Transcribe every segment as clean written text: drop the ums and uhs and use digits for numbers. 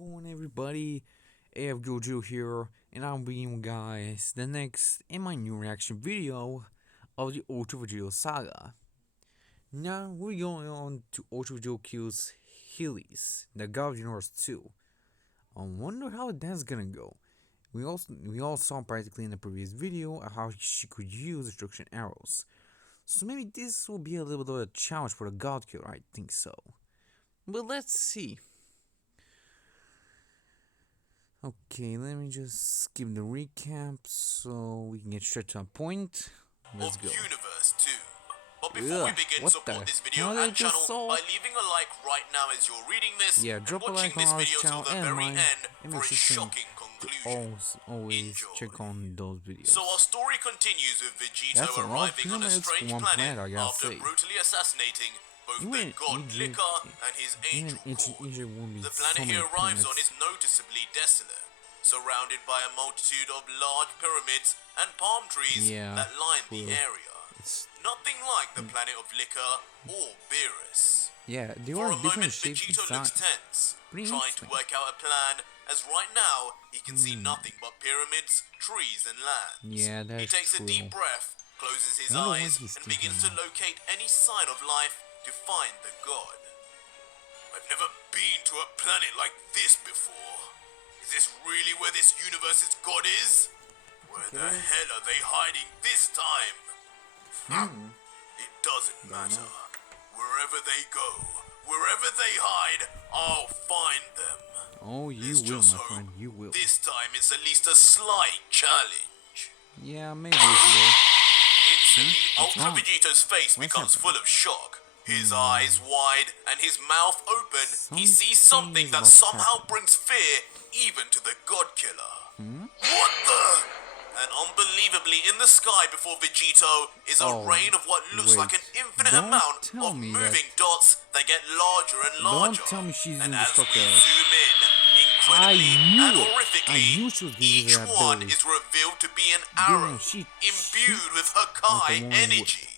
going, everybody? Gogito here, and I'll be you guys the next in my new reaction video of the Ultra Vegito Saga. Now we're going on to Ultra Vegito kills Heelys, the God of the Universe 2. I wonder how that's gonna go. We all saw practically in the previous video how she could use destruction arrows. So maybe this will be a little bit of a challenge for the God Killer, I think so. But let's see. Okay, let me just skip the recap so we can get straight to the point. Let's go. Universe 2. But before we begin, support this video and channel by leaving a like right now as you're reading this, and drop a like on this video channel till the very mine, end for a shocking conclusion. Always check on those videos. So our story continues with Vegito arriving on a strange planet after brutally assassinating both the god Liquor and his angel core. The planet he arrives on is noticeably desolate, surrounded by a multitude of large pyramids and palm trees that line the area. Nothing like the planet of Liquor or Beerus. Yeah, they For are a moment, shapes Vegito looks tense, trying to work out a plan, as right now he can see nothing but pyramids, trees, and lands. Yeah, that's He takes a deep breath, closes his eyes, and begins to locate any sign of life to find the god. I've never been to a planet like this before. Is this really where this universe's god is? Where the hell are they hiding this time? It doesn't matter. Wherever they go, wherever they hide, I'll find them. Oh, you will, my friend, you will. This time it's at least a slight challenge. Yeah, maybe it will. Instantly, Ultra Vegito's face becomes full of shock. His eyes wide and his mouth open, he sees something that somehow brings fear even to the God Killer. What the? And unbelievably, in the sky before Vegito is a rain of what looks like an infinite amount of moving dots that get larger and larger. Don't tell me she's and in as the we zoom in, incredibly and horrifically, each one is revealed to be an arrow imbued with Hakai energy.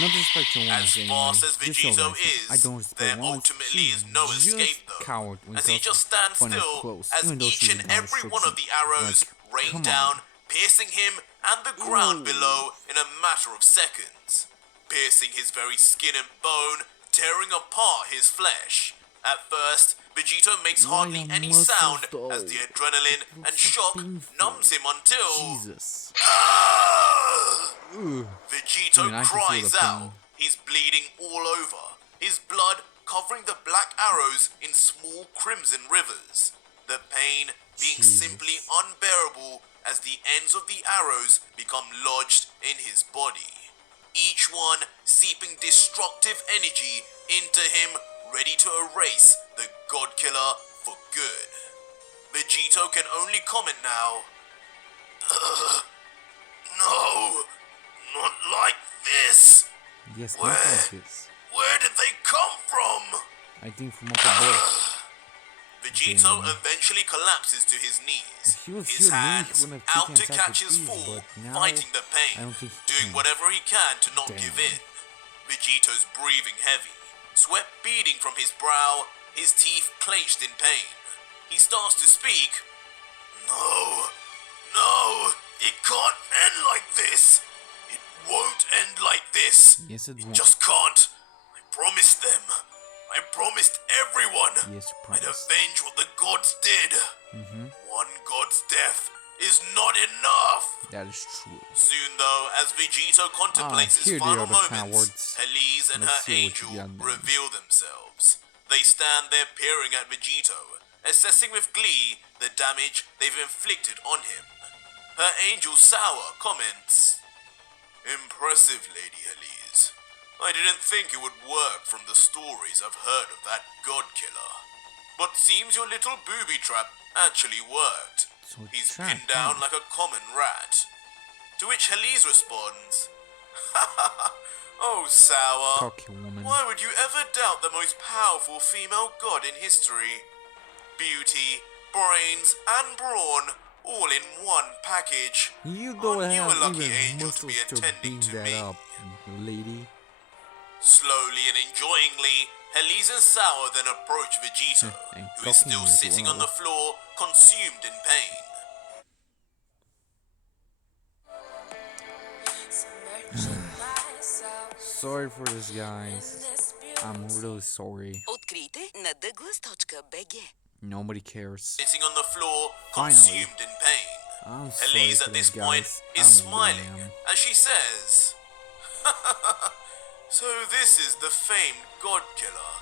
No disrespect to as fast as Vegito is, there ultimately is no escape though, as he just stands still as each and every one of the arrows rain down, piercing him and the ground below in a matter of seconds, piercing his very skin and bone, tearing apart his flesh. At first, Vegito makes hardly any sound as the adrenaline and shock numbs him until... Vegito cries out. He's bleeding all over, his blood covering the black arrows in small crimson rivers, the pain being simply unbearable as the ends of the arrows become lodged in his body, each one seeping destructive energy into him, ready to erase the God Killer for good. Vegito can only comment now. No, not like this. Yes, not like this. Where did they come from? I think from up above. Vegito eventually collapses to his knees, his hands out to catch his fall, fighting the pain, doing whatever he can to not give in. Vegito's breathing heavy, sweat beading from his brow, his teeth clenched in pain. He starts to speak. No, it can't end like this. It won't end like this. Yes, it won't. Just can't. I promised them. I promised everyone I'd avenge what the gods did. One god's death is not enough. That is true. Soon though, as Vegito contemplates his final moments, Heelys and her angel reveal themselves. They stand there peering at Vegito, assessing with glee the damage they've inflicted on him. Her angel Sour comments, "Impressive, Lady Heelys. I didn't think it would work from the stories I've heard of that God Killer. But seems your little booby trap actually worked. He's pinned down like a common rat." To which Heelys responds, "Oh, Sour, why would you ever doubt the most powerful female god in history? Beauty, brains, and brawn, all in one package. You don't Aren't you have a lucky even angel to muscles be attending to that me?" up, lady. Slowly and enjoyingly, Elise and Sour then approach Vegito, who is still sitting on the floor, consumed in pain. Sorry for this, guys. I'm really sorry. Nobody cares. Sitting on the floor, consumed in pain. Elise at this point is smiling as she says, "So this is the famed god killer,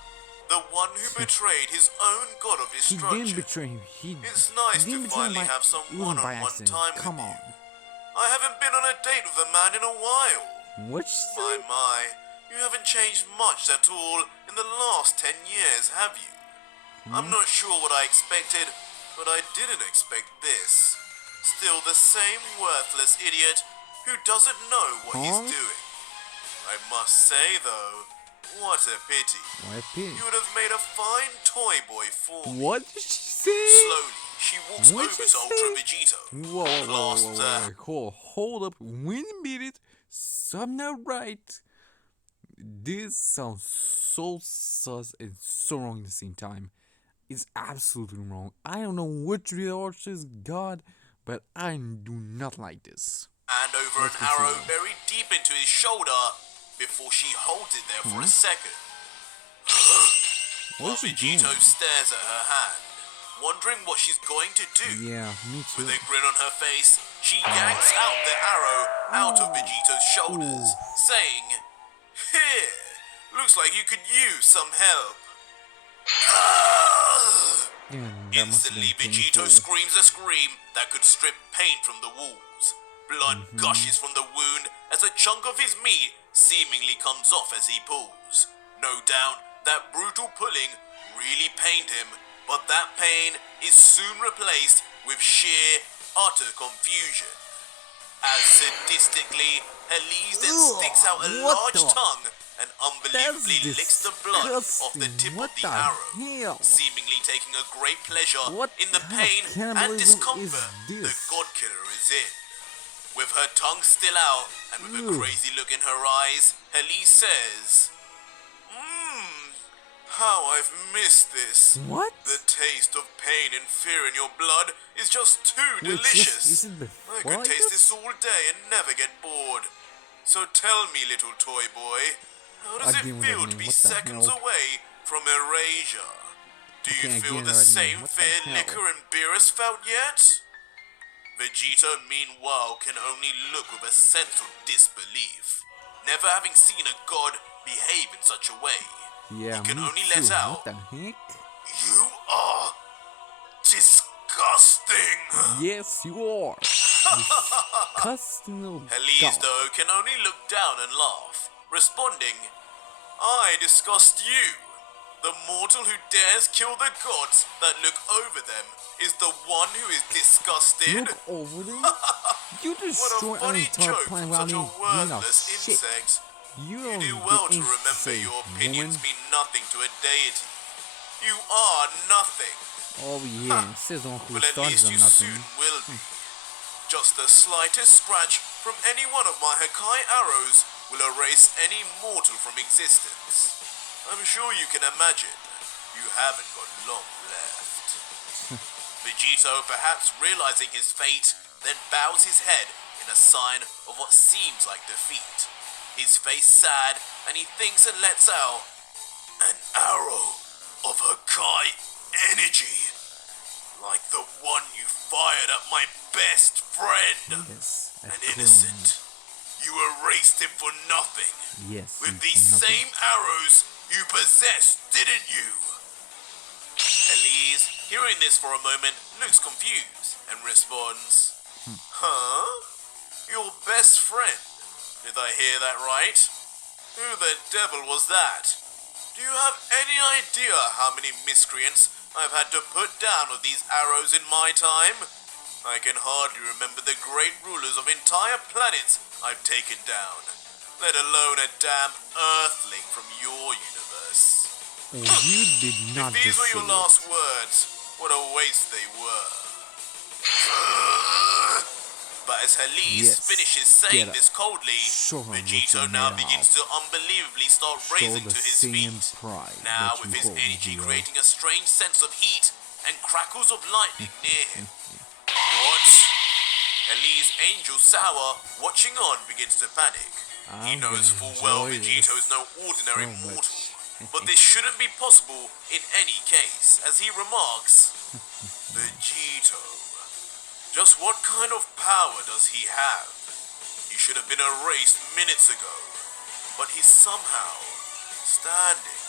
the one who betrayed his own god of destruction." He didn't betray him. It's nice to finally have some one-on-one time with you. I haven't been on a date with a man in a while. What? My, you haven't changed much at all in the last 10 years, have you? I'm not sure what I expected, but I didn't expect this. Still the same worthless idiot who doesn't know what he's doing. I must say, though, what a pity. What a pity. You would have made a fine toy boy for me. What did she say? Slowly, she walks over to Ultra Vegito. Whoa. Hold up. Wait a minute. I'm not right. This sounds so sus and so wrong at the same time. It's absolutely wrong. I don't know which resource is God, but I do not like this. And over an arrow buried deep into his shoulder before she holds it there for a second. While Vegito stares at her hand, wondering what she's going to do. Yeah, me too. With a grin on her face, she yanks out the arrow out of Vegito's shoulders, saying, "Here, looks like you could use some help." Instantly, Vegito screams a scream that could strip paint from the walls. Blood gushes from the wound as a chunk of his meat seemingly comes off as he pulls. No doubt that brutal pulling really pained him, but that pain is soon replaced with sheer, utter confusion. As sadistically, Elise then sticks out a large tongue and unbelievably licks the blood off the tip of the arrow, seemingly taking a great pleasure in the pain and discomfort the god killer is in. With her tongue still out and with a crazy look in her eyes, Elise says, "How I've missed this. What? The taste of pain and fear in your blood is just too delicious. I could taste this all day and never get bored. So tell me, little toy boy, how does it feel to be seconds away from erasure? Do you feel the same fear liquor and beer has felt yet?" Vegito, meanwhile, can only look with a sense of disbelief, never having seen a god behave in such a way. Yeah, he can only let out, "What the heck? You are disgusting." Yes, you are. Disgusting. Elise, though, can only look down and laugh, responding, "I disgust you. The mortal who dares kill the gods that look over them is the one who is disgusted." Look over them? You destroy what a funny an entire joke planet from such a without worthless insect. You do well to remember your opinions mean nothing to a deity. You are nothing. Oh yeah, says on who But at starts least on you nothing. soon will be. Just the slightest scratch from any one of my Hakai arrows will erase any mortal from existence. I'm sure you can imagine you haven't got long left. Vegito, perhaps realizing his fate, then bows his head in a sign of what seems like defeat. His face sad, and he thinks and lets out an arrow of Hakai energy, like the one you fired at my best friend. Yes, an innocent. You erased him for nothing. Yes. With these same arrows you possessed, didn't you? Elise, hearing this for a moment, looks confused and responds, "Huh? Your best friend? Did I hear that right? Who the devil was that? Do you have any idea how many miscreants I've had to put down with these arrows in my time? I can hardly remember the great rulers of entire planets I've taken down, let alone a damn earthling from your universe." You did not. If these were your last words, what a waste they were. But as Helise finishes saying this coldly, Vegito now begins to unbelievably start raising to his feet. Now with his energy creating a strange sense of heat and crackles of lightning near him. What? Helise Angel Sour, watching on, begins to panic. He knows full well Vegito is no ordinary mortal, but this shouldn't be possible in any case, as he remarks, Vegito, just what kind of power does he have? He should have been erased minutes ago, but he's somehow standing.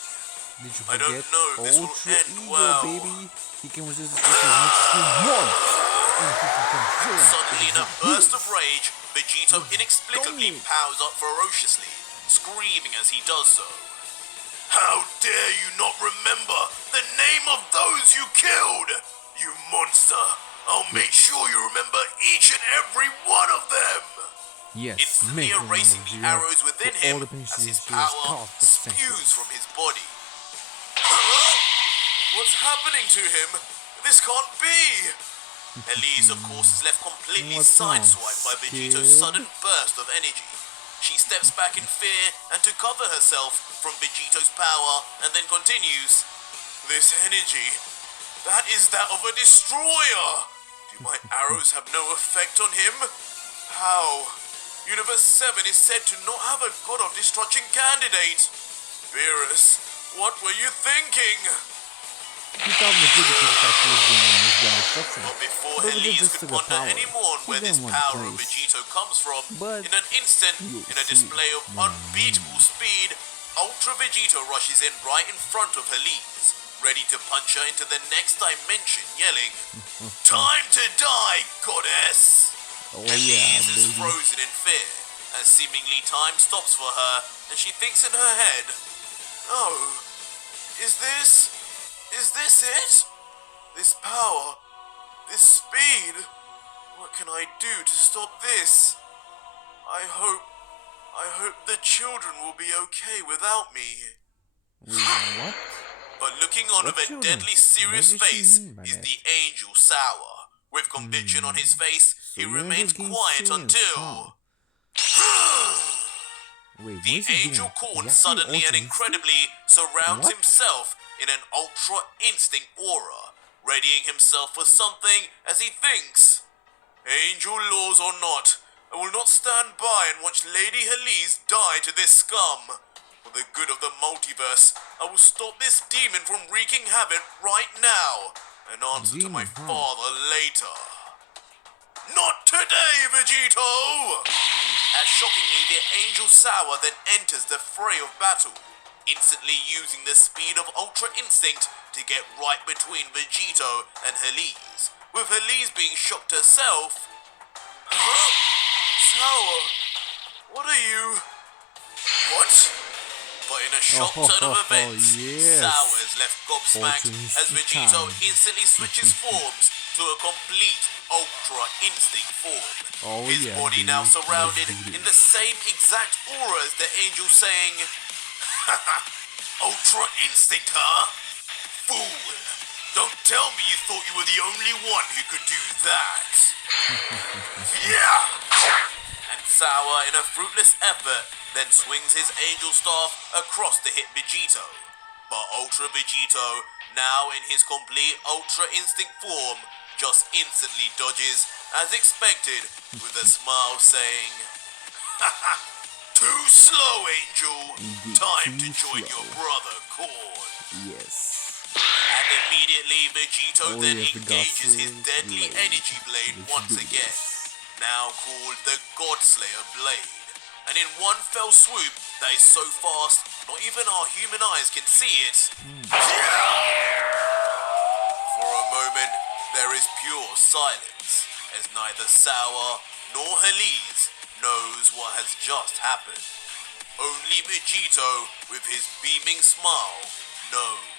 I don't know if this will end well. Baby. He can resist the force as much as he wants. Suddenly, in a burst of rage, Vegito inexplicably powers up ferociously, screaming as he does so. How dare you not remember the name of those you killed, you monster! I'll make sure you remember each and every one of them! Yes, instantly erasing the arrows within him as his power spews from his body. What's happening to him? This can't be! Helise, of course, is left completely sideswiped by Vegito's sudden burst of energy. She steps back in fear and to cover herself from Vegito's power and then continues, This energy, that is that of a destroyer! Do my arrows have no effect on him? How? Universe 7 is said to not have a god of destruction candidate. Beerus, what were you thinking? But before Helise could wonder anymore where this power of Vegito comes from, in an instant, in a display of unbeatable speed, Ultra Vegito rushes in right in front of Helise, ready to punch her into the next dimension, yelling, Time to die, goddess! Helise is frozen in fear, as seemingly time stops for her, and she thinks in her head, Oh, is this it? This power, this speed, what can I do to stop this? I hope the children will be okay without me. What? But looking on with a deadly serious face is the Angel Sour. With conviction on his face, he remains quiet until... The Angel Corn suddenly and incredibly surrounds himself in an Ultra Instinct aura, readying himself for something as he thinks, Angel laws or not, I will not stand by and watch Lady Helise die to this scum. For the good of the multiverse, I will stop this demon from wreaking havoc right now, and answer to my father later. Not today, Vegito! As shockingly, the Angel Sour then enters the fray of battle, instantly using the speed of Ultra Instinct to get right between Vegito and Helise, with Helise being shocked herself. Huh? Sour, what are you... What? But in a shock turn of events, Sour is left gobsmacked as Vegito instantly switches forms to a complete Ultra Instinct form. His body now surrounded in the same exact aura as the Angel, saying, Ultra Instinct, huh? Fool! Don't tell me you thought you were the only one who could do that! Yeah! And Sour, in a fruitless effort, then swings his Angel Staff across to hit Vegito. But Ultra Vegito, now in his complete Ultra Instinct form, just instantly dodges, as expected, with a smile saying, Too slow, Angel! Time to join your brother, Corn! Yes. And immediately Vegito then engages his deadly energy blade once again, now called the Godslayer Blade. And in one fell swoop that is so fast, not even our human eyes can see it. For a moment, there is pure silence, as neither Sour nor Helise knows what has just happened. Only Vegito, with his beaming smile, knows.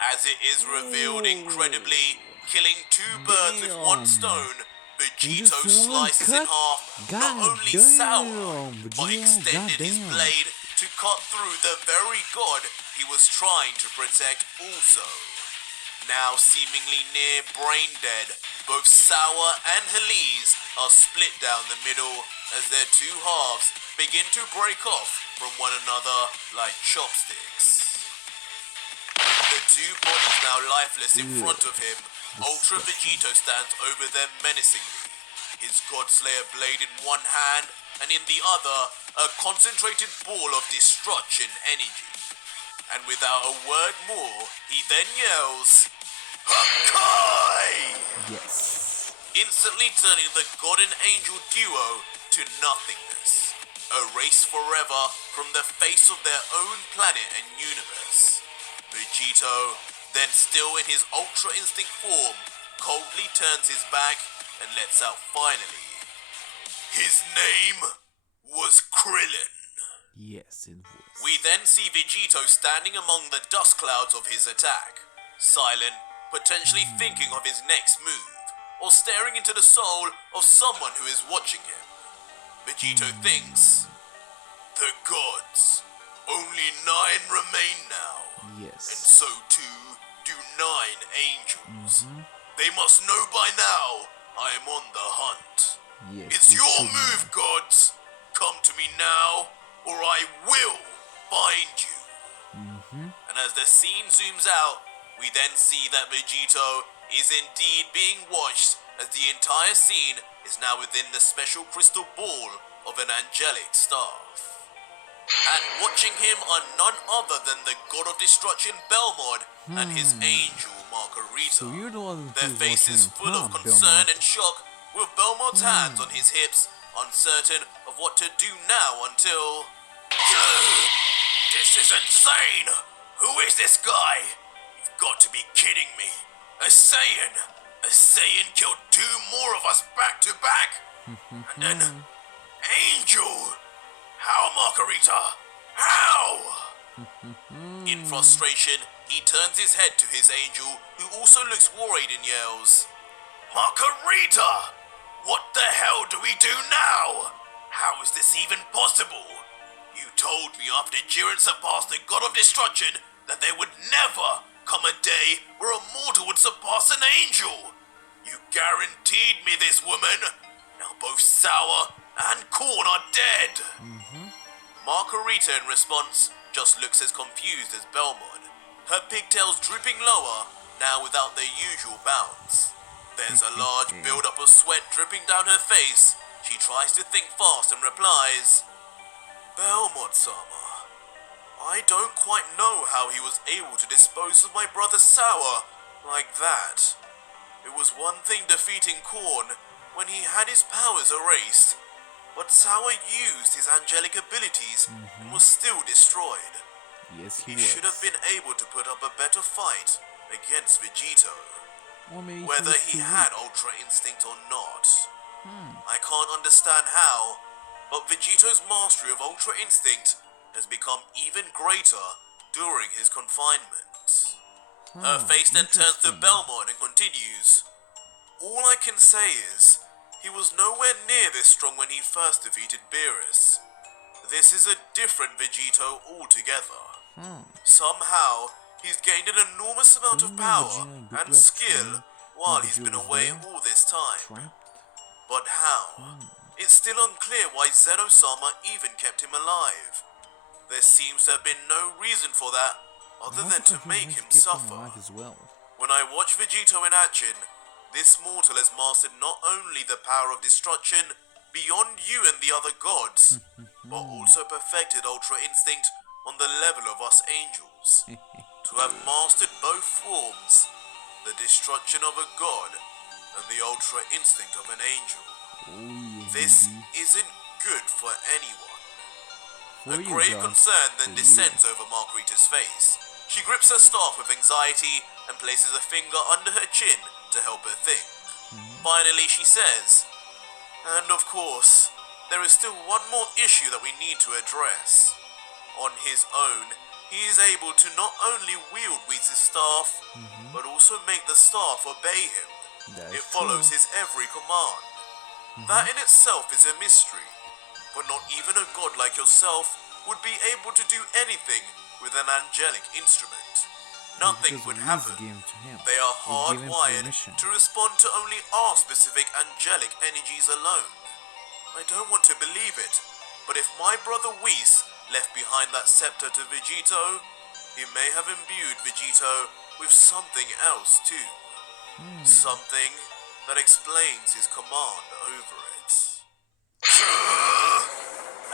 As it is revealed incredibly, killing two birds with one stone, Vegito slices in half not only Sour, but extended his blade to cut through the very god he was trying to protect also. Now seemingly near brain dead, both Sour and Helise are split down the middle as their two halves begin to break off from one another like chopsticks. With the two bodies now lifeless in front of him, Ultra Vegito stands over them menacingly, his Godslayer blade in one hand and in the other a concentrated ball of destruction energy. And without a word more, he then yells, Hakai! Yes. Instantly turning the god and angel duo to nothingness, erased forever from the face of their own planet and universe. Gogito, then still in his Ultra Instinct form, coldly turns his back and lets out finally. His name was Krillin. Yes, it was. We then see Vegito standing among the dust clouds of his attack, silent, potentially thinking of his next move, or staring into the soul of someone who is watching him. Vegito thinks, the gods, only 9 remain now, Yes. and so too do 9 angels. They must know by now I am on the hunt. Yes. It's your move, gods. Come to me now, or I will find you. And as the scene zooms out, we then see that Vegito is indeed being watched as the entire scene is now within the special crystal ball of an angelic staff. And watching him are none other than the god of destruction Belmont and his angel Margarita. So you're the one Their who's faces watching, full of concern and shock, with Belmont's hands on his hips, uncertain of what to do now until... This is insane! Who is this guy? You've got to be kidding me. A Saiyan! A Saiyan killed 2 more of us back to back? And then... Angel! How, Margarita? How? In frustration, he turns his head to his angel, who also looks worried and yells, Margarita! What the hell do we do now? How is this even possible? You told me after Jiren surpassed the god of destruction that there would never come a day where a mortal would surpass an angel. You guaranteed me this, woman. Now both Sour and Corn are dead. Margarita, in response, just looks as confused as Belmont, her pigtails drooping lower, now without their usual bounce. There's a large build-up of sweat dripping down her face. She tries to think fast and replies, Belmont-sama, I don't quite know how he was able to dispose of my brother Sour like that. It was one thing defeating Korn when he had his powers erased, but Sour used his angelic abilities and was still destroyed. Yes, He was. should have been able to put up a better fight against Vegito, Or maybe whether was he too had weak. Ultra Instinct or not. I can't understand how, but Vegito's mastery of Ultra Instinct has become even greater during his confinement. Her face then turns to Interesting. Belmont and continues, All I can say is, he was nowhere near this strong when he first defeated Beerus. This is a different Vegito altogether. Somehow, he's gained an enormous amount of power and skill while he's been away all this time. Trapped? But how? It's still unclear why Zeno-sama even kept him alive. There seems to have been no reason for that other than to make him suffer. As well. When I watch Vegito in action, this mortal has mastered not only the power of destruction beyond you and the other gods, but also perfected Ultra Instinct on the level of us angels. To have mastered both forms, the destruction of a god and the Ultra Instinct of an angel. This isn't good for anyone. A grave concern then descends over Margarita's face. She grips her staff with anxiety and places a finger under her chin to help her think. Finally, she says, And of course, there is still one more issue that we need to address. On his own, he is able to not only wield Whis' staff, but also make the staff obey him. It follows his every command. That in itself is a mystery, but not even a god like yourself would be able to do anything with an angelic instrument. nothing would happen. They are hardwired to respond to only our specific angelic energies alone. I don't want to believe it, but if my brother Whis left behind that scepter to Vegito, he may have imbued Vegito with something else too. Something that explains his command over it.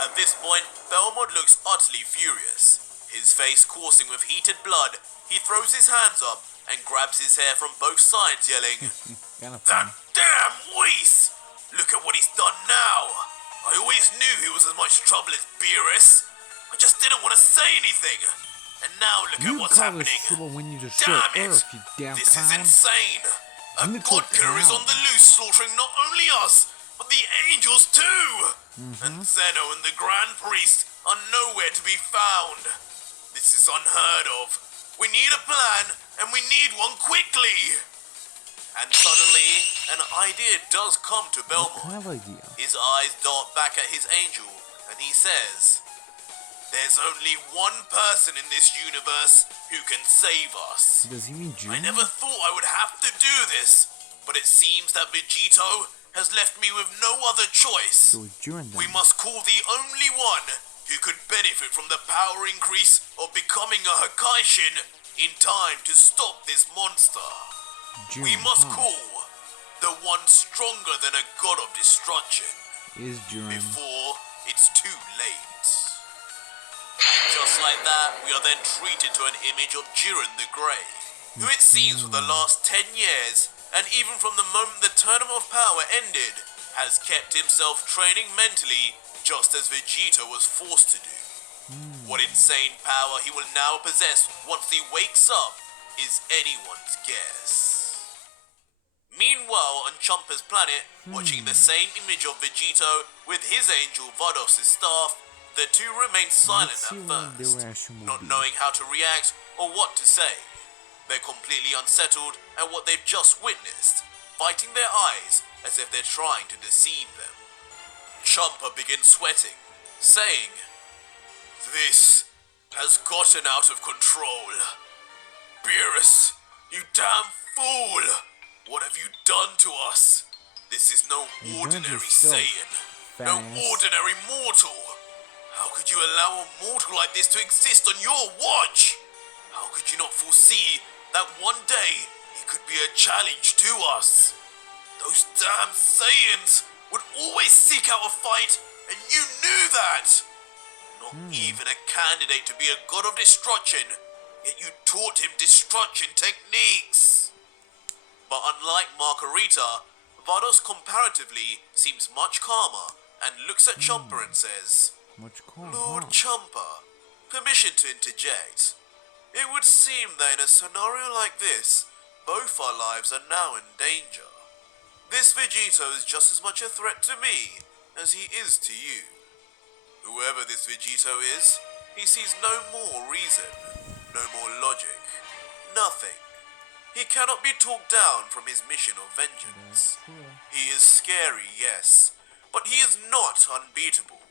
At this point, Belmont looks utterly furious. His face coursing with heated blood, he throws his hands up and grabs his hair from both sides, yelling, "That damn Whis! Look at what he's done now! I always knew he was as much trouble as Beerus. I just didn't want to say anything. And now look at what's happening. Damn it! This is insane! A god killer is on the loose, slaughtering not only us, but the angels too! And Zeno and the Grand Priest are nowhere to be found. This is unheard of. We need a plan, and we need one quickly!" And suddenly, an idea does come to Belmont. His eyes dart back at his angel, and he says, "There's only one person in this universe who can save us." Does he mean Junior? I never thought I would have to do this, but it seems that Vegito has left me with no other choice. We must call the only one who could benefit from the power increase of becoming a Hakaishin in time to stop this monster. We must call the one stronger than a god of destruction before it's too late. Just like that, we are then treated to an image of Jiren the Grey, who it seems for the last 10 years, and even from the moment the Tournament of Power ended, has kept himself training mentally just as Vegito was forced to do. What insane power he will now possess once he wakes up is anyone's guess. Meanwhile, on Chumpa's planet, watching the same image of Vegito with his angel Vados' staff, the two remain silent at first, not knowing how to react or what to say. They're completely unsettled at what they've just witnessed, biting their eyes as if they're trying to deceive them. Chumpa begins sweating, saying, "This has gotten out of control. Beerus, you damn fool! What have you done to us? This is no ordinary Saiyan, no ordinary mortal. How could you allow a mortal like this to exist on your watch? How could you not foresee that one day he could be a challenge to us? Those damn Saiyans would always seek out a fight, and you knew that! Not even a candidate to be a god of destruction, yet you taught him destruction techniques." But unlike Margarita, Vados comparatively seems much calmer and looks at Chumpa and says, "Lord Chumpa, permission to interject. It would seem that in a scenario like this, both our lives are now in danger. This Vegito is just as much a threat to me as he is to you. Whoever this Vegito is, he sees no more reason, no more logic, nothing. He cannot be talked down from his mission of vengeance. He is scary, yes, but he is not unbeatable.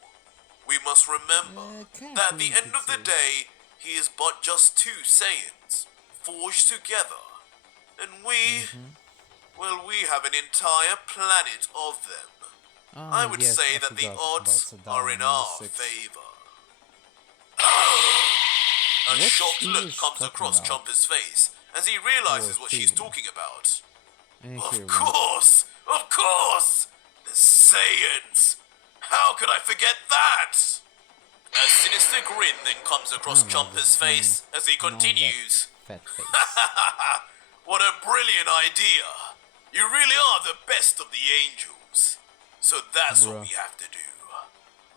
We must remember that at the end of the day, he is but just two Saiyans, forged together. And we have an entire planet of them. I would say that the odds are in our favor." A shocked look comes across Chumpa's face as he realizes what she's talking about. Of course! The Saiyans! How could I forget that? A sinister grin then comes across Chumpa's face as he continues. "What a brilliant idea! You really are the best of the angels. So that's what we have to do.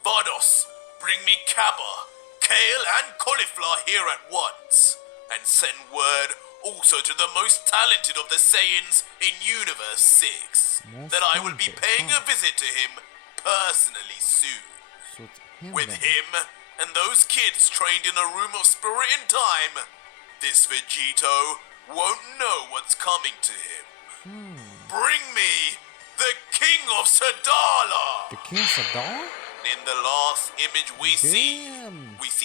Vados, bring me Kaba, Kale, and Cauliflower here at once. And send word also to the most talented of the Saiyans in Universe 6 that I will be paying a visit to him personally soon. With him and those kids trained in a room of spirit and time, this Vegito won't know what's coming to him. Bring me the King of Sadala!" The King of Sadala? In the last image we see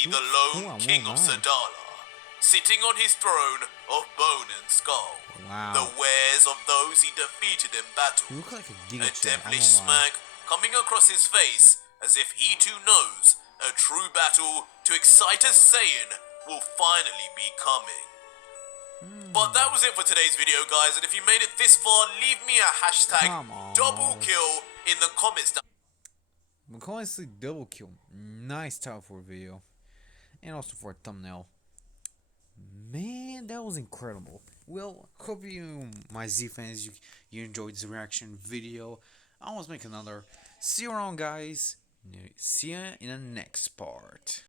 the lone King of Sadala, sitting on his throne of bone and skull. Wow. The wares of those he defeated in battle. You look like a A Giga devilish smirk coming across his face as if he too knows a true battle to excite a Saiyan will finally be coming. But that was it for today's video, guys, and if you made it this far, leave me a hashtag double kill in the comments down. Honestly, double kill. Nice title for a video. And also for a thumbnail. Man, that was incredible. Well, hope you, my Z fans, you enjoyed this reaction video. I almost make another. See you around, guys. See ya in the next part.